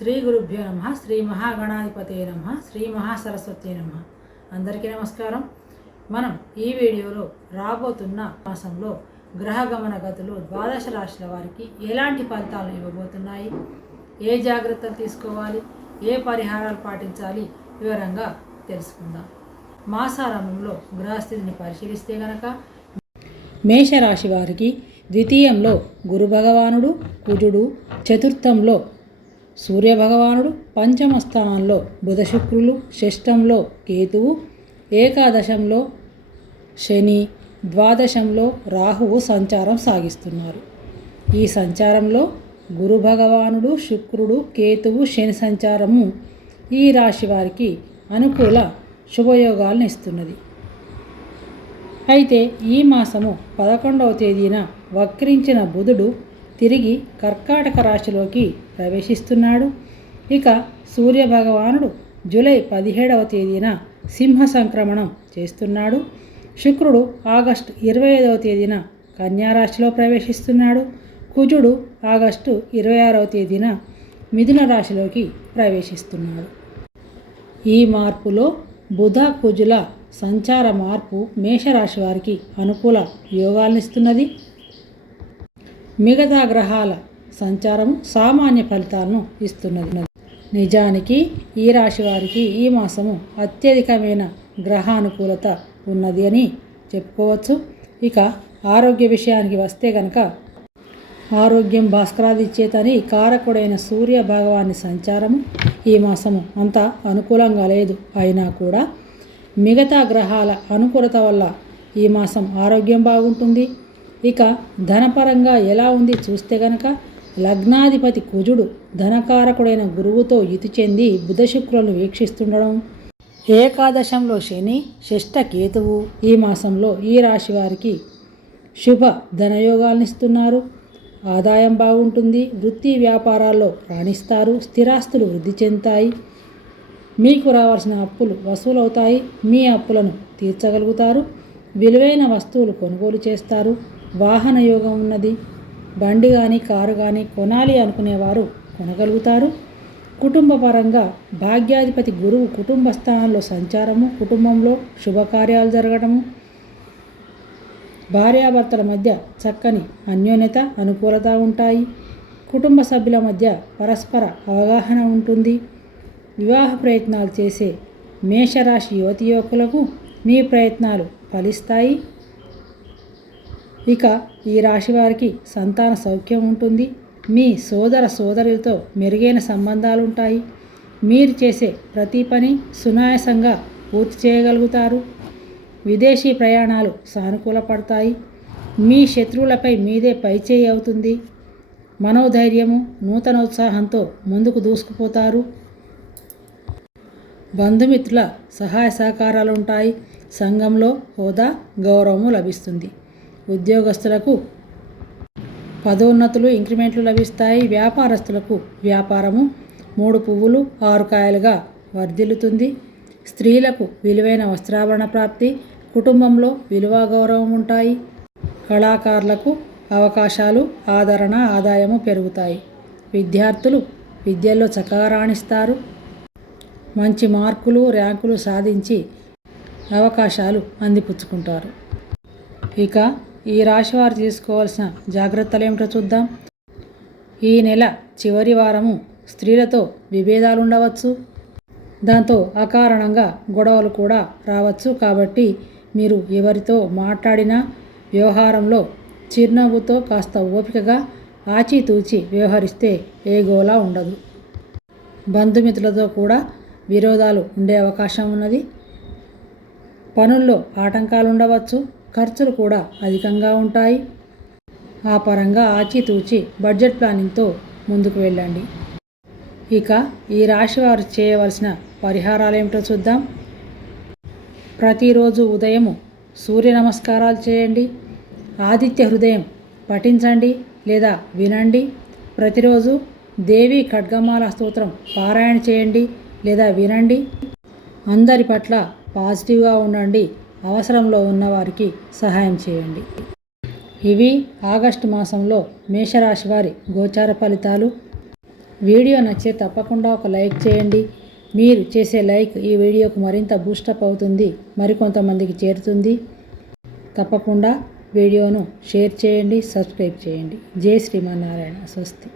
శ్రీ గురుభ్యో నమ శ్రీ మహాగణాధిపతే నమ శ్రీ మహాసరస్వతి నమ. అందరికీ నమస్కారం. మనం ఈ వీడియోలో రాబోతున్న మాసంలో గ్రహ గమన గతులు ద్వాదశ రాశుల వారికి ఎలాంటి ఫలితాలు ఇవ్వబోతున్నాయి? ఏ జాగ్రత్తలు తీసుకోవాలి? ఏ పరిహారాలు పాటించాలి? వివరంగా తెలుసుకుందాం. మాసారంభంలో గ్రహస్థితిని పరిశీలిస్తే గనక మేషరాశి వారికి ద్వితీయంలో గురు భగవానుడు కుజుడు చతుర్థంలో సూర్య భగవానుడు పంచమ స్థానంలో బుధ శుక్రులు షష్టంలో కేతువు ఏకాదశంలో శని ద్వాదశంలో రాహువు సంచారం సాగిస్తున్నారు. ఈ సంచారంలో గురు భగవానుడు శుక్రుడు కేతువు శని సంచారము ఈ రాశి వారికి అనుకూల శుభయోగాలను ఇస్తున్నది. అయితే ఈ మాసము పదకొండవ తేదీన వక్రించిన బుధుడు తిరిగి కర్కాటక రాశిలోకి ప్రవేశిస్తున్నాడు. ఇక సూర్య భగవానుడు జూలై పదిహేడవ తేదీన సింహ సంక్రమణం చేస్తున్నాడు. శుక్రుడు ఆగస్టు ఇరవై ఐదవ తేదీన కన్యారాశిలో ప్రవేశిస్తున్నాడు. కుజుడు ఆగస్టు ఇరవై ఆరవ తేదీన మిథున రాశిలోకి ప్రవేశిస్తున్నాడు. ఈ మార్పులో బుధ కుజుల సంచార మార్పు మేషరాశి వారికి అనుకూల యోగాలనిస్తున్నది మిగతా గ్రహాల సంచారం సామాన్య ఫలితాలను ఇస్తున్నది. నిజానికి ఈ రాశి వారికి ఈ మాసము అత్యధికమైన గ్రహానుకూలత ఉన్నది అని చెప్పుకోవచ్చు. ఇక ఆరోగ్య విషయానికి వస్తే గనక ఆరోగ్యం భాస్కరాదిచ్చేతని కారకుడైన సూర్య భగవాని సంచారము ఈ మాసము అంత అనుకూలంగా లేదు. అయినా కూడా మిగతా గ్రహాల అనుకూలత వల్ల ఈ మాసం ఆరోగ్యం బాగుంటుంది. ఇక ధనపరంగా ఎలా ఉంది చూస్తే గనక లగ్నాధిపతి కుజుడు ధనకారకుడైన గురువుతో యుతి చెంది బుధశుక్రులను వీక్షిస్తుండడం. ఏకాదశంలో శని షష్ఠ కేతువు ఈ మాసంలో ఈ రాశి వారికి శుభ ధనయోగాలనిస్తున్నారు. ఆదాయం బాగుంటుంది వృత్తి వ్యాపారాల్లో రాణిస్తారు స్థిరాస్తులు వృద్ధి చెందుతాయి. మీకు రావాల్సిన అప్పులు వసూలవుతాయి మీ అప్పులను తీర్చగలుగుతారు విలువైన వస్తువులు కొనుగోలు చేస్తారు. వాహన యోగం ఉన్నది. బండి కానీ కారు కానీ కొనాలి అనుకునేవారు కొనగలుగుతారు. కుటుంబ పరంగా భాగ్యాధిపతి గురువు కుటుంబ స్థానంలో సంచారము కుటుంబంలో శుభకార్యాలు జరగడము భార్యాభర్తల మధ్య చక్కని అన్యోన్యత అనుకూలత ఉంటాయి. కుటుంబ సభ్యుల మధ్య పరస్పర అవగాహన ఉంటుంది. వివాహ ప్రయత్నాలు చేసే మేషరాశి యువతి యువకులకు మీ ప్రయత్నాలు ఫలిస్తాయి. ఇక ఈ రాశి వారికి సంతాన సౌఖ్యం ఉంటుంది. మీ సోదర సోదరులతో మెరుగైన సంబంధాలు ఉంటాయి మీరు చేసే ప్రతి పని సునాయాసంగా పూర్తి చేయగలుగుతారు. విదేశీ ప్రయాణాలు సానుకూలపడతాయి. మీ శత్రువులపై మీదే పైచేయి అవుతుంది. మనోధైర్యము నూతనోత్సాహంతో ముందుకు దూసుకుపోతారు. బంధుమిత్రుల సహాయ సహకారాలు ఉంటాయి సంఘంలో హోదా గౌరవము లభిస్తుంది. ఉద్యోగస్తులకు పదోన్నతులు ఇంక్రిమెంట్లు లభిస్తాయి. వ్యాపారస్తులకు వ్యాపారము మూడు పువ్వులు ఆరు కాయలుగా వర్ధిల్లుతుంది. స్త్రీలకు విలువైన వస్త్రాభరణ ప్రాప్తి కుటుంబంలో విలువ గౌరవం ఉంటాయి. కళాకారులకు అవకాశాలు ఆదరణ ఆదాయము పెరుగుతాయి. విద్యార్థులు విద్యల్లో చక్కగా రాణిస్తారు. మంచి మార్కులు ర్యాంకులు సాధించి అవకాశాలు అందిపుచ్చుకుంటారు. ఇక ఈ రాశి వారు తీసుకోవాల్సిన జాగ్రత్తలు ఏమిటో చూద్దాం. ఈ నెల చివరి వారము స్త్రీలతో విభేదాలు ఉండవచ్చు దాంతో అకారణంగా గొడవలు కూడా రావచ్చు. కాబట్టి మీరు ఎవరితో మాట్లాడినా వ్యవహారంలో చిరునవ్వుతో కాస్త ఓపికగా ఆచితూచి వ్యవహరిస్తే ఏ గోలా ఉండదు. బంధుమిత్రులతో కూడా విరోధాలు ఉండే అవకాశం ఉన్నది. పనుల్లో ఆటంకాలు ఉండవచ్చు ఖర్చులు కూడా అధికంగా ఉంటాయి. ఆ పరంగా ఆచితూచి బడ్జెట్ ప్లానింగ్తో ముందుకు వెళ్ళండి. ఇక ఈ రాశి వారు చేయవలసిన పరిహారాలు ఏమిటో చూద్దాం. ప్రతిరోజు ఉదయము సూర్య నమస్కారాలు చేయండి. ఆదిత్య హృదయం పఠించండి లేదా వినండి. ప్రతిరోజు దేవి ఖడ్గమాల స్తోత్రం పారాయణ చేయండి లేదా వినండి. అందరి పట్ల పాజిటివ్గా ఉండండి. అవసరంలో ఉన్నవారికి సహాయం చేయండి. ఇవి ఆగస్టు మాసంలో మేషరాశి వారి గోచార ఫలితాలు. వీడియో నచ్చితే తప్పకుండా ఒక లైక్ చేయండి. మీరు చేసే లైక్ ఈ వీడియోకు మరింత బూస్టప్ అవుతుంది మరికొంతమందికి చేరుతుంది. తప్పకుండా వీడియోను షేర్ చేయండి సబ్స్క్రైబ్ చేయండి. జై శ్రీమన్నారాయణ స్వస్తి.